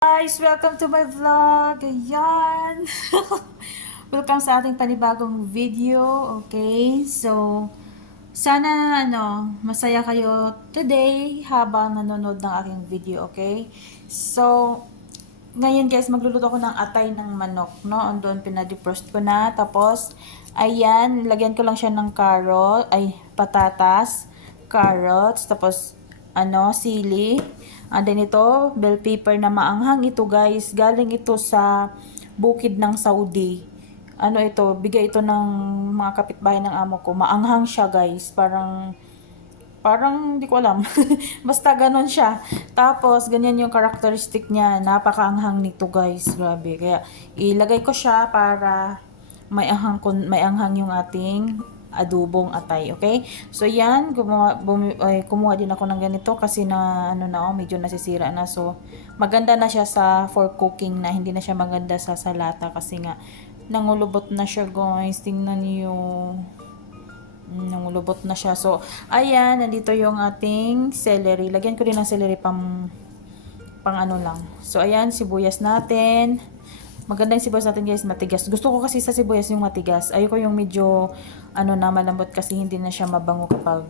Guys, welcome to my vlog. Ayan. Welcome sa ating panibagong video. Okay? So, sana masaya kayo today habang nanonood ng aking video, okay? So, ngayon guys, magluluto ako ng atay ng manok, no? Andun, pinadefrost ko na. Tapos, ayan, lagyan ko lang siya ng patatas, carrots, tapos, sili. And then ito, bell pepper na maanghang ito guys. Galing ito sa bukid ng Saudi. Ito, bigay ito ng mga kapitbahay ng amo ko. Maanghang siya guys. Parang hindi ko alam. Basta ganon siya. Tapos, ganyan yung characteristic niya. Napakaanghang nito guys. Grabe. Kaya, ilagay ko siya para may anghang yung ating adobong atay. Okay? So, yan. Kumuha din ako ng ganito kasi medyo nasisira na. So, maganda na siya for cooking na. Hindi na siya maganda sa salata kasi nga, nangulubot na siya guys. Tingnan niyo. Nangulubot na siya. So, ayan, nandito yung ating celery. Lagyan ko din ng celery pang lang. So, ayan, sibuyas natin. Maganda yung sibuyas natin guys, matigas. Gusto ko kasi sa sibuyas yung matigas. Ayoko yung medyo, malambot kasi hindi na siya mabango kapag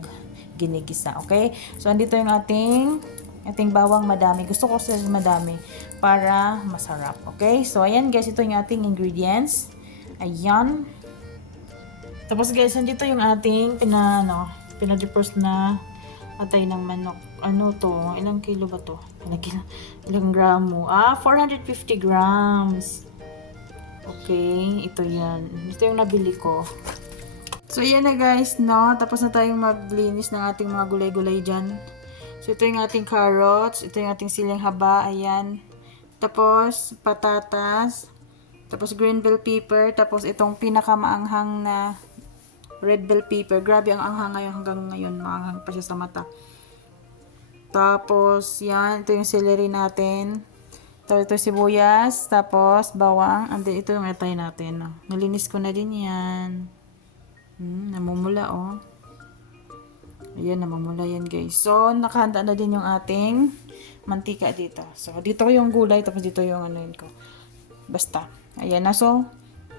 ginigisa. Okay? So, andito yung ating bawang madami. Gusto ko sa madami para masarap. Okay? So, ayan guys, ito yung ating ingredients. Ayan. Tapos guys, nandito yung ating pinadefrost na atay ng manok. Ano to? Ilang kilo ba to? Ilang gramo? 450 grams. Okay, ito yan. Ito yung nabili ko. So, yan na guys, no? Tapos na tayong maglinis ng ating mga gulay-gulay dyan. So, ito yung ating carrots. Ito yung ating siling haba. Ayan. Tapos, patatas. Tapos, green bell pepper. Tapos, itong pinakamaanghang na red bell pepper. Grabe ang anghang ngayon, hanggang ngayon. Maanghang pa siya sa mata. Tapos, yan. Ito yung celery natin. Tapos, ito sibuyas. Tapos, bawang. And then, ito yung atay natin. Nalinis ko na din yan. Namumula, oh. Ayan, namumula yan, guys. So, nakahanda na din yung ating mantika dito. So, dito ko yung gulay. Tapos, dito yung yun ko. Basta. Ayan na. So,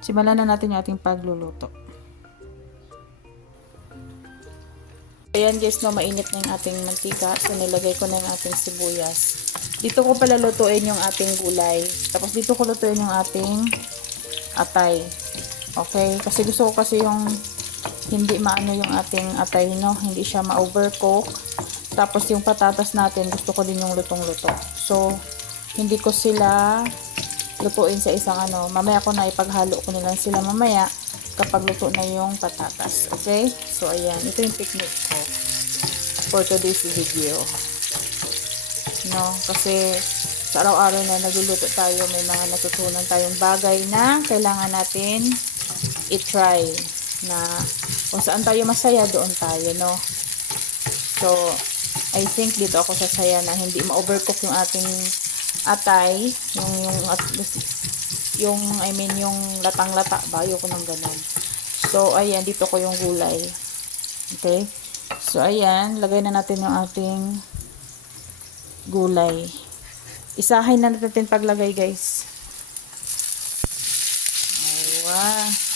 simulan na natin yung ating pagluluto. Ayan guys, mainit na yung ating mantika. So, nilagay ko na yung ating sibuyas. Dito ko pala lutuin yung ating gulay. Tapos, dito ko lutuin yung ating atay. Okay? Kasi gusto ko kasi yung hindi maano yung ating atay, no? Hindi siya ma-overcook. Tapos, yung patatas natin, gusto ko din yung lutong-luto. So, hindi ko sila lutuin sa isang Mamaya ko na ipaghalo ko nilang sila mamaya kapag luto na yung patatas. Okay? So, ayan. Ito yung technique ko for today's video. No? Kasi sa araw-araw na nagluluto tayo, may mga natutunan tayong bagay na kailangan natin i-try. Na kung saan tayo masaya, doon tayo, no? So, I think dito ako sasaya na hindi ma-overcook yung ating atay. Yung latang-lata ba? Ayoko nang ganun. So, ayan, dito ko yung gulay. Okay? So, ayan, lagay na natin yung ating gulay. Isahin na natin paglagay, guys. Ayan.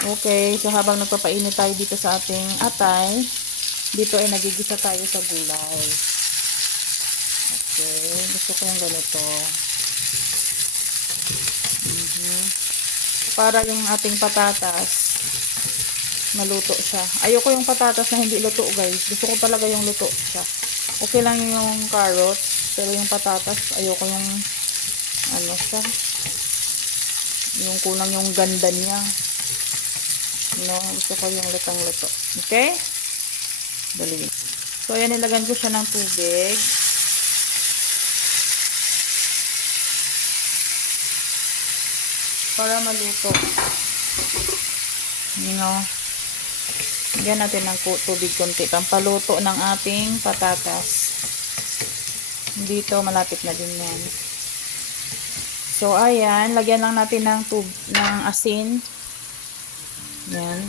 Okay, so habang nagpapainit tayo dito sa ating atay, dito ay nagigisa tayo sa gulay. Okay, gusto ko yung ganito. Para yung ating patatas maluto siya. Ayoko yung patatas na hindi luto guys. Gusto ko talaga yung luto siya. Okay lang yung carrots, pero yung patatas ayoko yung siya. Yung kulang yung ganda niya. No, gusto ko yung lutang-luto. Okay? Dali. So ayan, nilagyan ko siya ng tubig. Para maluto. Lagyan natin ng tubig konti. Pampaluto ng ating patatas. Dito, malapit na din yan. So, ayan. Lagyan lang natin ng asin. Yan.